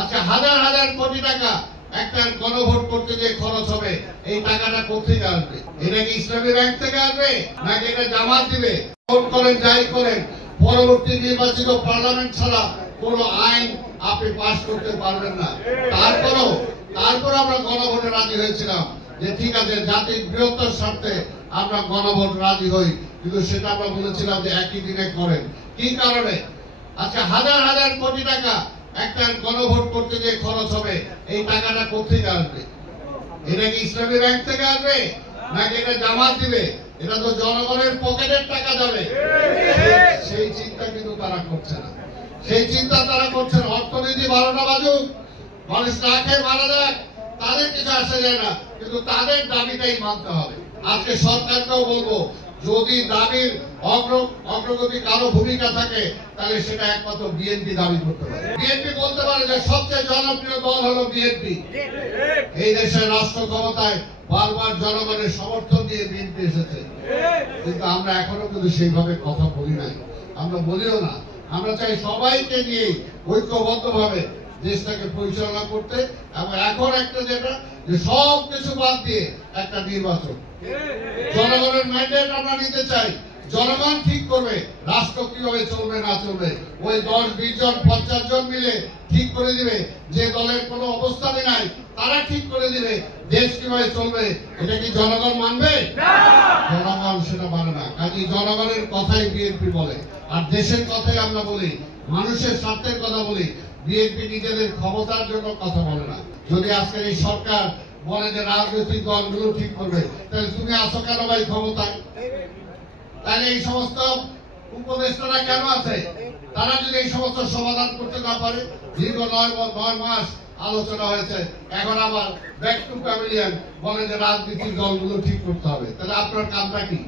আজকে হাজার হাজার কোটি টাকা একটা গণভোট করতে যে খরচ হবে, এই টাকাটা কোথেকে আসবে? এটা কি ইসলামী ব্যাংক থেকে আসবে, নাকি এটা জামাত দিবে? ভোট করেন, যাই করেন, পরবর্তী নির্বাচিত পার্লামেন্ট ছাড়া কোন আইন আপনি পাস করতে পারবেন না। তারপর আমরা গণভোটে রাজি হয়েছিলাম যে ঠিক আছে, জাতির বৃহত্তর স্বার্থে আমরা গণভোট রাজি হই, কিন্তু সেটা আমরা বলেছিলাম যে একই দিনে করেন। কি কারণে? আজকে হাজার হাজার কোটি টাকা একটা গণভোট করতে যে খরচ হবে, এই টাকাটা কোথেকে আসবে? এটা কি ইসলামী ব্যাংক থেকে আসবে, নাকি এটা জামাত দিবে? এটা তো জনগণের পকেটের টাকা যাবে। সেই চিন্তা কিন্তু তারা করছে না। সেই চিন্তা তারা করছে না। অর্থনীতি 12টা বাজুক, মানুষ না খেয়ে মারা যাক, তাদের কিছু আসে যায় না, কিন্তু তাদের দাবিটাই মানতে হবে। আজকে সরকারকেও বলবো, যদি দাবির অগ্রগতি কারো ভূমিকা থাকে, তাহলে সেটা একমাত্র বিএনপি দাবি করতে পারে। বিএনপি বলতে পারে যে সবচেয়ে জনপ্রিয় দল হলো বিএনপি। এই দেশের রাষ্ট্র ক্ষমতায় বারবার জনগণের সমর্থন দিয়ে বিএনপি এসেছে, কিন্তু আমরা এখনো কিন্তু সেইভাবে কথা বলি নাই, আমরা বলিও না। আমরা চাই সবাইকে নিয়ে ঐক্যবদ্ধভাবে দেশটাকে পরিচালনা করতে, এবং এখন একটা যেটা যে সব কিছু বাদ দিয়ে একটা নির্বাচন, জনগণের ম্যান্ডেট আমরা নিতে চাই। জনগণ ঠিক করবে রাষ্ট্র কিভাবে চলবে না চলবে। ওই 10, 20 জন 50 জন মিলে ঠিক করে দিবে, যে দলের কোনো অবস্থানে নাই তারা ঠিক করে দিবে দেশ কিভাবে চলবে। এটা কি জনগণ মানবে? জনগণ সেটা মানে না। কাজে জনগণের কথাই বিএনপি বলে, আর দেশের কথাই আমরা বলি, মানুষের স্বার্থের কথা বলি। বিএনপি নিজেদের ক্ষমতার জন্য কথা বলে না। যদি আজকের এই সরকার বলে যে রাজনৈতিক দলগুলো ঠিক করবে, তাহলে তুমি আসো কেন ভাই ক্ষমতায়? তাহলে এই সমস্ত উপদেষ্টারা কেন আছে? তারা যদি এই সমস্ত সমাধান করতে না পারে, দীর্ঘ 9 মাস আলোচনা হয়েছে, এখন আবার ব্যাক টু প্যাভিলিয়ন বলে যে রাজনৈতিক দলগুলো ঠিক করতে হবে। তাহলে আপনার কামটা কি?